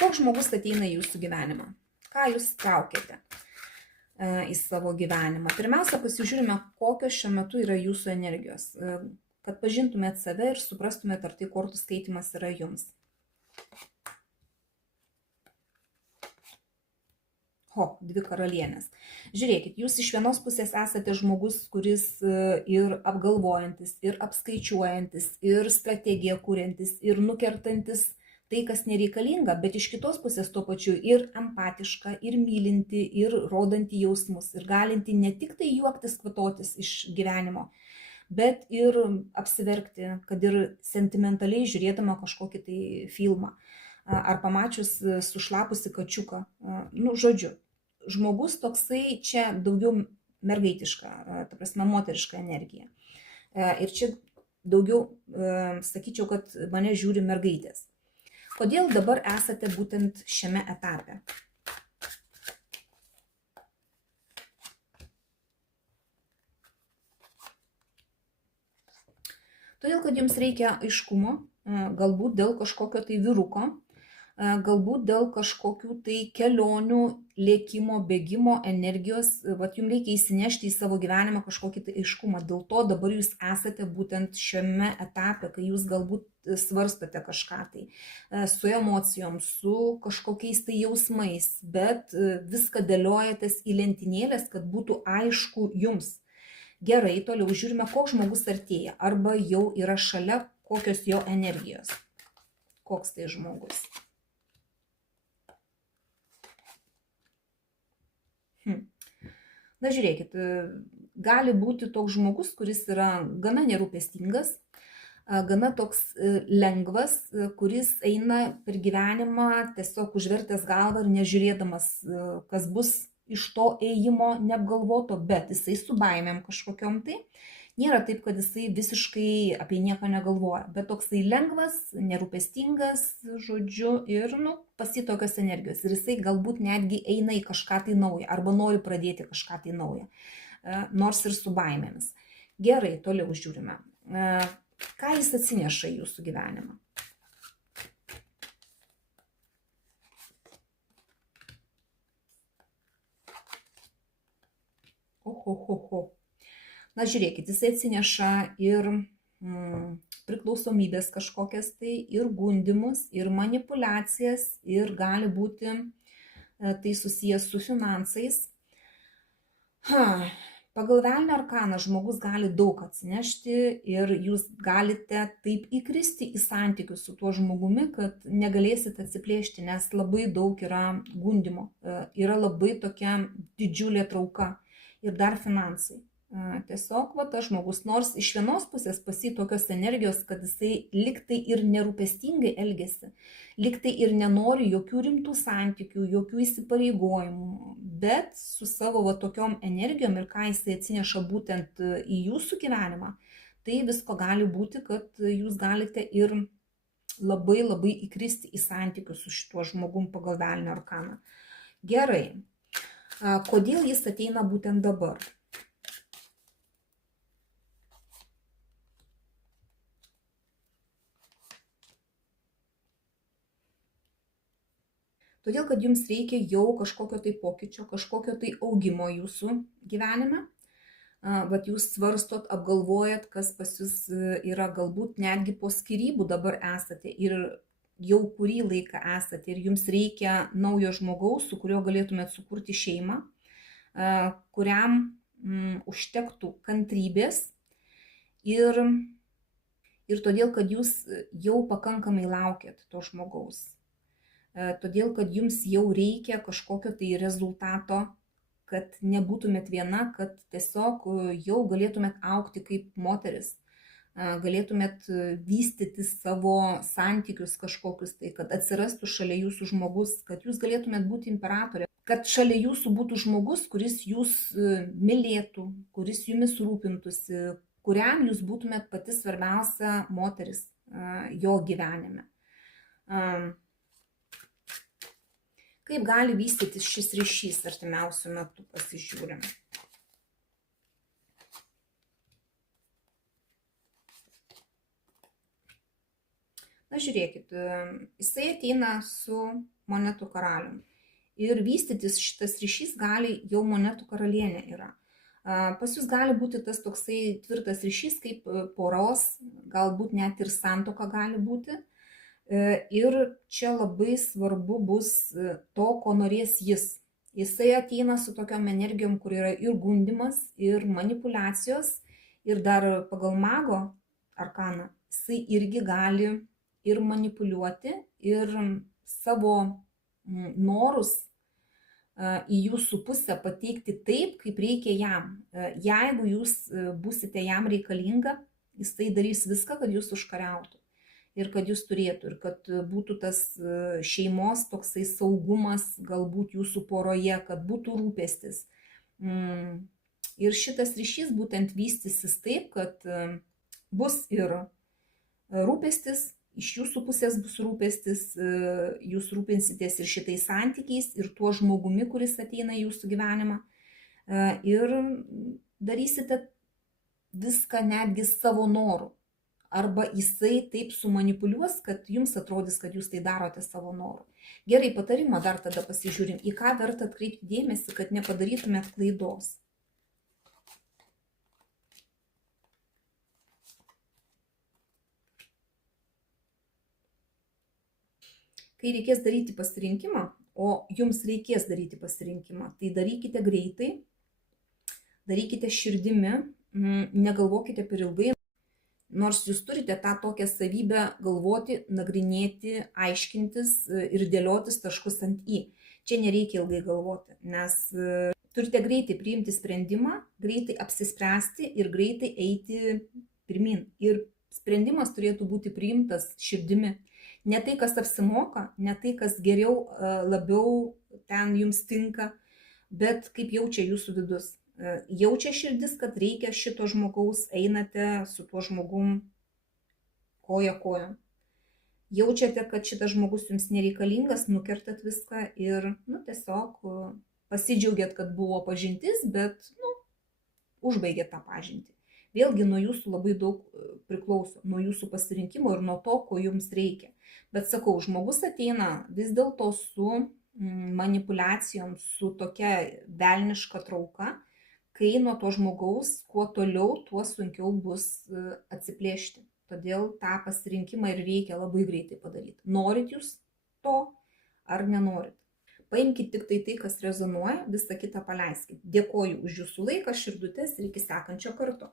Koks žmogus ateina į jūsų gyvenimą? Ką jūs traukiate į savo gyvenimą? Pirmiausia, pasižiūrime, kokios šiuo metu yra jūsų energijos, kad pažintumėt save ir suprastumėt, ar tai kortų skaitimas yra jums. Dvi karalienės. Žiūrėkit, jūs iš vienos pusės esate žmogus, kuris ir apgalvojantis, ir apskaičiuojantis, ir strategiją kuriantis, ir nukertantis tai, kas nereikalinga, bet iš kitos pusės tuo pačiu ir empatiška, ir mylinti, ir rodanti jausmus, ir galinti ne tik tai juoktis, kvatotis iš gyvenimo, bet ir apsiverkti, kad ir sentimentaliai žiūrėdama kažkokį tai filmą, ar pamačius sušlapusi kačiuką, žodžiu. Žmogus toksai čia daugiau mergaitiška, ta prasme moteriška energija. Ir čia daugiau, sakyčiau, kad mane žiūri mergaitės. Kodėl dabar esate būtent šiame etape? Todėl, kad jums reikia aiškumo, galbūt dėl kažkokio tai vyruko, galbūt dėl kažkokių tai kelionių, lėkimo, bėgimo, energijos, jums reikia įsinešti į savo gyvenimą kažkokį tai aiškumą. Dėl to dabar jūs esate būtent šiame etape, kai jūs galbūt svarstote kažką tai su emocijom, su kažkokiais tai jausmais, bet viską dėliojatės į lentynėlės, kad būtų aišku jums. Gerai, toliau žiūrime, koks žmogus artėja, arba jau yra šalia, kokios jo energijos. Koks tai žmogus? Na, žiūrėkit, gali būti toks žmogus, kuris yra gana nerūpestingas, gana toks lengvas, kuris eina per gyvenimą tiesiog užvertęs galvą ir nežiūrėdamas, kas bus iš to ėjimo neapgalvoto, bet jisai su baimėm kažkokiom tai. Nėra taip, kad jisai visiškai apie nieką negalvoja, bet toksai lengvas, nerūpestingas, žodžiu, ir pas jį tokios energijos. Ir jisai galbūt netgi eina į kažką tai naują, arba nori pradėti kažką tai naują, nors ir su baimėmis. Gerai, toliau žiūrime. Ką jis atsineša į jūsų gyvenimą? Na, žiūrėkit, jisai atsineša ir priklausomybės kažkokias tai, ir gundymus, ir manipulacijas, ir gali būti tai susijęs su finansais. Pagal velnio arkaną žmogus gali daug atsinešti ir jūs galite taip įkristi į santykius su tuo žmogumi, kad negalėsite atsiplėšti, nes labai daug yra gundymo, yra labai tokia didžiulė trauka ir dar finansai. Tiesiog tas žmogus, nors iš vienos pusės pas jį tokios energijos, kad jisai liktai ir nerūpestingai elgiasi, liktai ir nenori jokių rimtų santykių, jokių įsipareigojimų, bet su savo tokiom energijom ir ką jisai atsineša būtent į jūsų gyvenimą, tai visko gali būti, kad jūs galite ir labai labai įkristi į santykius su šituo žmogum pagal velnio arkaną. Gerai, kodėl jis ateina būtent dabar? Todėl, kad jums reikia jau kažkokio tai pokyčio, kažkokio tai augimo jūsų gyvenime. Jūs svarstot, apgalvojat, kas pas jūs yra, galbūt netgi po skyrybų dabar esate ir jau kurį laiką esate ir jums reikia naujo žmogaus, su kuriuo galėtumėt sukurti šeimą, kuriam užtektų kantrybės ir todėl, kad jūs jau pakankamai laukiat to žmogaus. Todėl, kad jums jau reikia kažkokio tai rezultato, kad nebūtumėt viena, kad tiesiog jau galėtumėt augti kaip moteris, galėtumėt vystyti savo santykius kažkokius tai, kad atsirastų šalia jūsų žmogus, kad jūs galėtumėt būti imperatorė, kad šalia jūsų būtų žmogus, kuris jūs mylėtų, kuris jumis rūpintųsi, kuriam jūs būtumėt pati svarbiausia moteris jo gyvenime. Kaip gali vystytis šis ryšys artimiausiu metu, pasižiūrime. Na, pažiūrėkit, jisai ateina su monetų karalium. Ir vystytis šitas ryšys gali jau monetų karalienė yra. Pas jūs gali būti tas toksai tvirtas ryšys kaip poros, galbūt net ir santuoka gali būti. Ir čia labai svarbu bus to, ko norės jis. Jisai ateina su tokiom energijom, kur yra ir gundimas, ir manipulacijos, ir dar pagal mago arkaną, jisai irgi gali ir manipuliuoti, ir savo norus į jūsų pusę pateikti taip, kaip reikia jam. Jeigu jūs būsite jam reikalinga, jisai darys viską, kad jūs užkariautų ir kad jūs turėtų, ir kad būtų tas šeimos toksai saugumas galbūt jūsų poroje, kad būtų rūpestis. Ir šitas ryšys būtent vystysis taip, kad bus ir rūpestis, iš jūsų pusės bus rūpestis, jūs rūpinsitės ir šitais santykiais, ir tuo žmogumi, kuris ateina į jūsų gyvenimą. Ir darysite viską netgi savo noru. Arba jisai taip sumanipuliuos, kad jums atrodys, kad jūs tai darote savo noru. Gerai, patarimą dar tada pasižiūrim, į ką verta atkreipti dėmesį, kad nepadarytumėt klaidos. Kai reikės daryti pasirinkimą, o jums reikės daryti pasirinkimą, tai darykite greitai, darykite širdimi, negalvokite per ilgai. Nors jūs turite tą tokią savybę galvoti, nagrinėti, aiškintis ir dėliotis taškus ant i. Čia nereikia ilgai galvoti, nes turite greitai priimti sprendimą, greitai apsispręsti ir greitai eiti pirmin. Ir sprendimas turėtų būti priimtas širdimi. Ne tai, kas apsimoka, ne tai, kas geriau, labiau ten jums tinka, bet kaip jaučia jūsų vidus. Jaučia širdis, kad reikia šito žmogaus, einate su tuo žmogum koja kojon. Jaučiate, kad šitas žmogus jums nereikalingas, nukertat viską ir tiesiog pasidžiaugiat, kad buvo pažintis, bet užbaigėt tą pažintį. Vėlgi nuo jūsų labai daug priklauso, nuo jūsų pasirinkimo ir nuo to, ko jums reikia. Bet sakau, žmogus ateina vis dėlto su manipulacijom, su tokia velniška trauka, kai nuo to žmogaus kuo toliau, tuo sunkiau bus atsiplėšti. Todėl tą pasirinkimą ir reikia labai greitai padaryti. Norit jūs to ar nenorit? Paimkite tik tai, kas rezonuoja, visą kitą paleiskite. Dėkoju už jūsų laiką, širdutes ir iki sekančio karto.